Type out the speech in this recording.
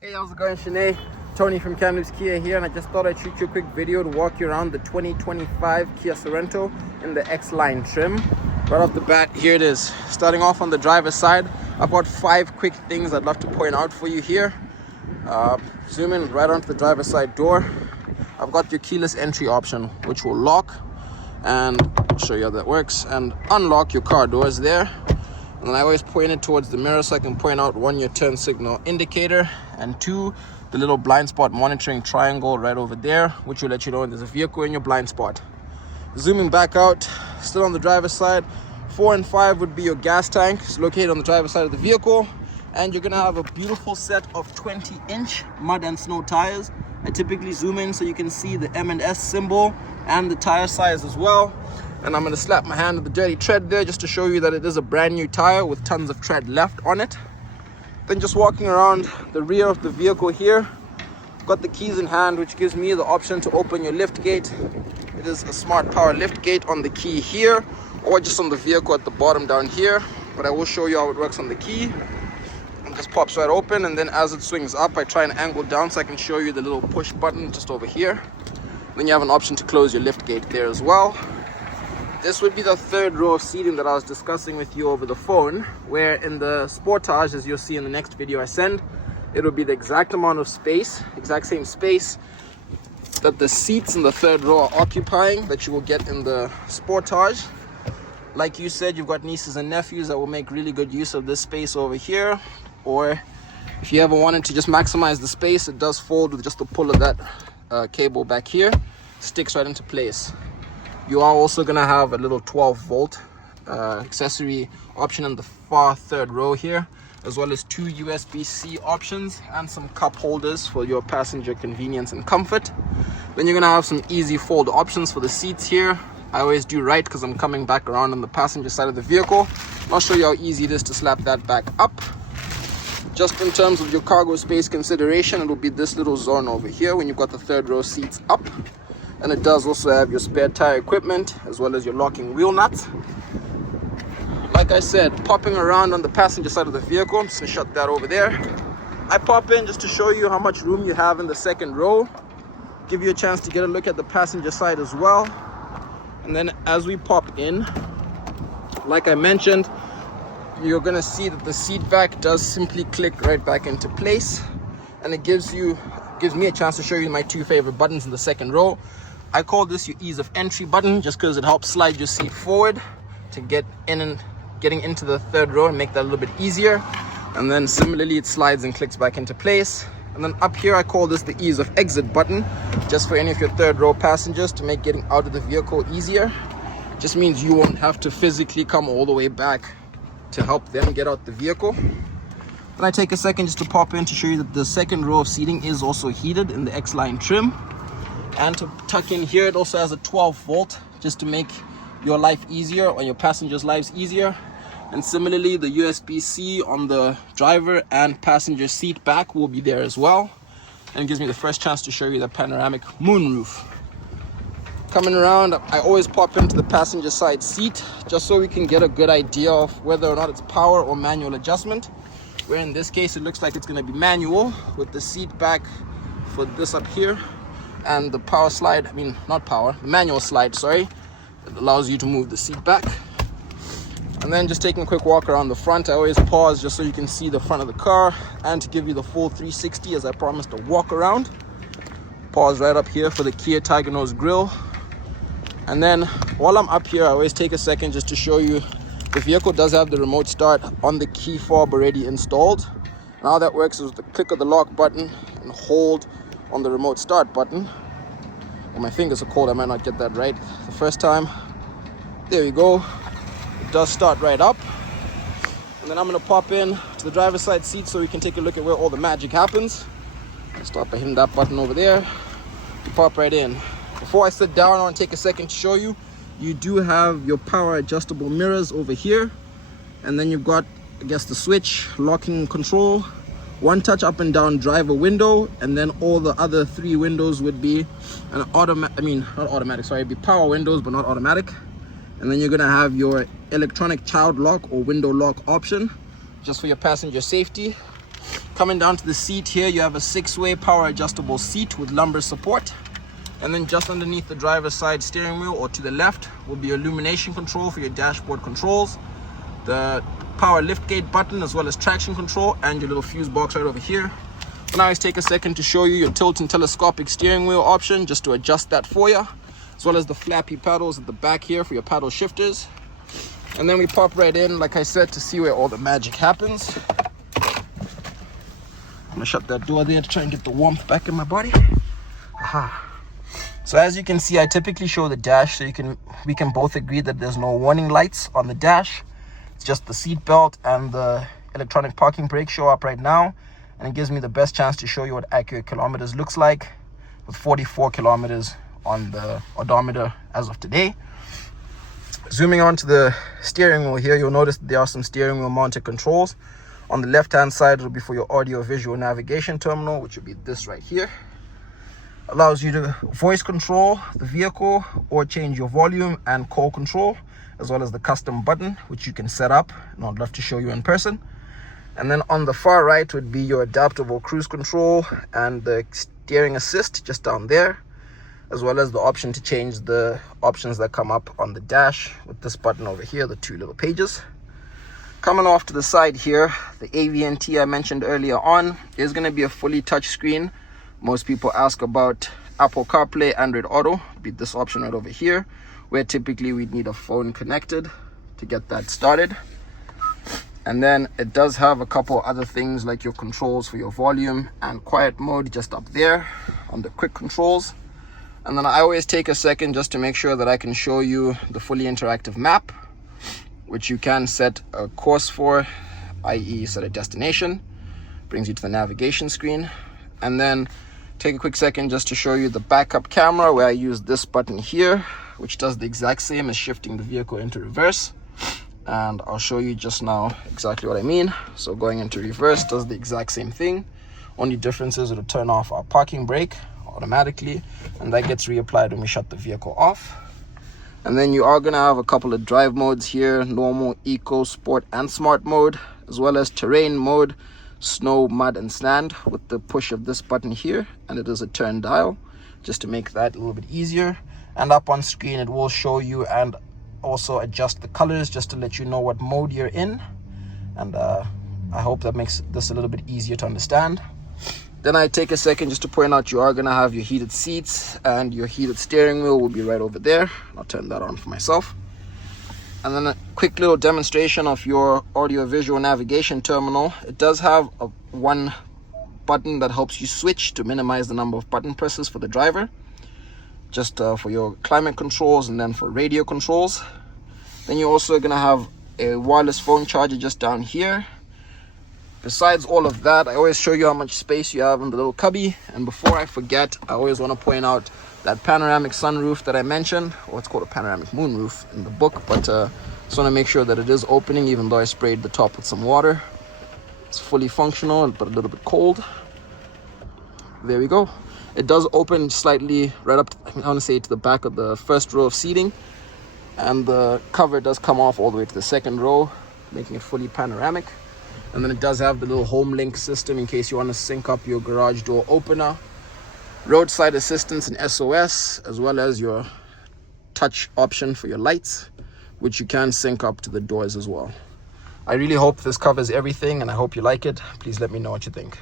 Hey, how's it going, Shanae? Tony from Kamloops Kia here, and I just thought I'd shoot you a quick video to walk you around the 2025 Kia Sorento in the X-Line trim. Right off the bat, here it is. Starting off on the driver's side, I've got 5 quick things I'd love to point out for you here. Zoom in right onto the driver's side door. I've got your keyless entry option, which will lock, and I'll show you how that works, and unlock your car doors there. And I always point it towards the mirror so I can point out 1, your turn signal indicator, and 2, the little blind spot monitoring triangle right over there, which will let you know when there's a vehicle in your blind spot. Zooming back out, still on the driver's side, 4 and 5 would be your gas tank. It's located on the driver's side of the vehicle, and you're gonna have a beautiful set of 20-inch mud and snow tires. I typically zoom in so you can see the M&S symbol and the tire size as well. And I'm going to slap my hand at the dirty tread there just to show you that it is a brand new tire with tons of tread left on it. Then just walking around the rear of the vehicle here, got the keys in hand, which gives me the option to open your lift gate. It is a smart power lift gate on the key here, or just on the vehicle at the bottom down here, but I will show you how it works on the key. It just pops right open, and then as it swings up, I try and angle down so I can show you the little push button just over here. Then you have an option to close your lift gate there as well. This would be the 3rd row of seating that I was discussing with you over the phone, where in the Sportage, as you'll see in the next video I send, it will be the exact amount of space, exact same space that the seats in the 3rd row are occupying that you will get in the Sportage. Like you said, you've got nieces and nephews that will make really good use of this space over here, or if you ever wanted to just maximize the space, it does fold with just the pull of that cable back here, sticks right into place. You are also going to have a little 12-volt accessory option in the far 3rd row here, as well as 2 USB-C options and some cup holders for your passenger convenience and comfort. Then you're going to have some easy fold options for the seats here. I always do right because I'm coming back around on the passenger side of the vehicle. I'll show you how easy it is to slap that back up. Just in terms of your cargo space consideration, it will be this little zone over here when you've got the 3rd row seats up. And it does also have your spare tire equipment as well as your locking wheel nuts. Like I said, popping around on the passenger side of the vehicle, I'm just gonna shut that over there. I pop in just to show you how much room you have in the 2nd row, give you a chance to get a look at the passenger side as well. And then as we pop in, like I mentioned, you're gonna see that the seat back does simply click right back into place, and it gives me a chance to show you my 2 favorite buttons in the 2nd row. I call this your ease of entry button just because it helps slide your seat forward to get in and getting into the 3rd row and make that a little bit easier. And then similarly, it slides and clicks back into place. And then up here, I call this the ease of exit button, just for any of your 3rd row passengers to make getting out of the vehicle easier. Just means you won't have to physically come all the way back to help them get out the vehicle. Then I take a second just to pop in to show you that the 2nd row of seating is also heated in the X-Line trim. And to tuck in here, it also has a 12-volt just to make your life easier or your passengers' lives easier. And similarly, the USB-C on the driver and passenger seat back will be there as well. And it gives me the first chance to show you the panoramic moonroof. Coming around, I always pop into the passenger side seat just so we can get a good idea of whether or not it's power or manual adjustment. Where in this case, it looks like it's going to be manual with the seat back for this up here. And the power slide, the manual slide, sorry. It allows you to move the seat back. And then just taking a quick walk around the front, I always pause just so you can see the front of the car and to give you the full 360 as I promised to walk around. Pause right up here for the Kia Tiger Nose grille. And then while I'm up here, I always take a second just to show you the vehicle does have the remote start on the key fob already installed. And how that works is with the click of the lock button and hold on the remote start button. Well, my fingers are cold, I might not get that right the first time. There we go. It does start right up. And then I'm gonna pop in to the driver's side seat so we can take a look at where all the magic happens. I'll start by hitting that button over there. Pop right in. Before I sit down, I want to take a second to show you. You do have your power adjustable mirrors over here. And then you've got, I guess, the switch, locking control, 1 touch up and down driver window, and then all the other 3 windows would be an it'd be power windows, but not automatic. And then you're gonna have your electronic child lock or window lock option, just for your passenger safety. Coming down to the seat here, you have a 6-way power adjustable seat with lumbar support. And then just underneath the driver's side steering wheel, or to the left, will be your illumination control for your dashboard controls, the power liftgate button, as well as traction control, and your little fuse box right over here. But now let's take a second to show you your tilt and telescopic steering wheel option, just to adjust that for you, as well as the flappy paddles at the back here for your paddle shifters. And then we pop right in, like I said, to see where all the magic happens. I'm gonna shut that door there to try and get the warmth back in my body. Aha. So as you can see, I typically show the dash so we can both agree that there's no warning lights on the dash. It's just the seat belt and the electronic parking brake show up right now, and it gives me the best chance to show you what accurate kilometers looks like, with 44 kilometers on the odometer as of today. Zooming on to the steering wheel here, you'll notice that there are some steering wheel mounted controls. On the left hand side, it'll be for your audio visual navigation terminal, which will be this right here. Allows you to voice control the vehicle or change your volume and call control, as well as the custom button, which you can set up, and I'd love to show you in person. And then on the far right would be your adaptable cruise control and the steering assist just down there, as well as the option to change the options that come up on the dash with this button over here, the 2 little pages. Coming off to the side here, the AVNT I mentioned earlier on is going to be a fully touch screen. Most people ask about Apple CarPlay, Android Auto, be this option right over here, where typically we'd need a phone connected to get that started. And then it does have a couple other things like your controls for your volume and quiet mode just up there on the quick controls. And then I always take a second just to make sure that I can show you the fully interactive map, which you can set a course for, i.e. set a destination, brings you to the navigation screen. And then take a quick second just to show you the backup camera, where I use this button here, which does the exact same as shifting the vehicle into reverse. And I'll show you just now exactly what I mean. So going into reverse does the exact same thing. Only difference is it'll turn off our parking brake automatically, and that gets reapplied when we shut the vehicle off. And then you are going to have a couple of drive modes here: normal, eco, sport, and smart mode, as well as terrain mode, snow, mud, and sand, with the push of this button here, and it is a turn dial just to make that a little bit easier. And up on screen it will show you and also adjust the colors just to let you know what mode you're in, and I hope that makes this a little bit easier to understand. Then I take a second just to point out you are going to have your heated seats, and your heated steering wheel will be right over there. I'll turn that on for myself. And then a quick little demonstration of your audio visual navigation terminal. It does have one button that helps you switch to minimize the number of button presses for the driver, just for your climate controls and then for radio controls. Then you're also going to have a wireless phone charger just down here. Besides all of that, I always show you how much space you have in the little cubby. And before I forget, I always want to point out that panoramic sunroof that I mentioned, or it's called a panoramic moonroof in the book, but just want to make sure that it is opening, even though I sprayed the top with some water. It's fully functional, but a little bit cold. There we go. It does open slightly right up to, I want to say, to the back of the first row of seating, and the cover does come off all the way to the second row, making it fully panoramic. And then it does have the little home link system in case you want to sync up your garage door opener, roadside assistance and SOS, as well as your touch option for your lights, which you can sync up to the doors as well. I really hope this covers everything, and I hope you like it. Please let me know what you think.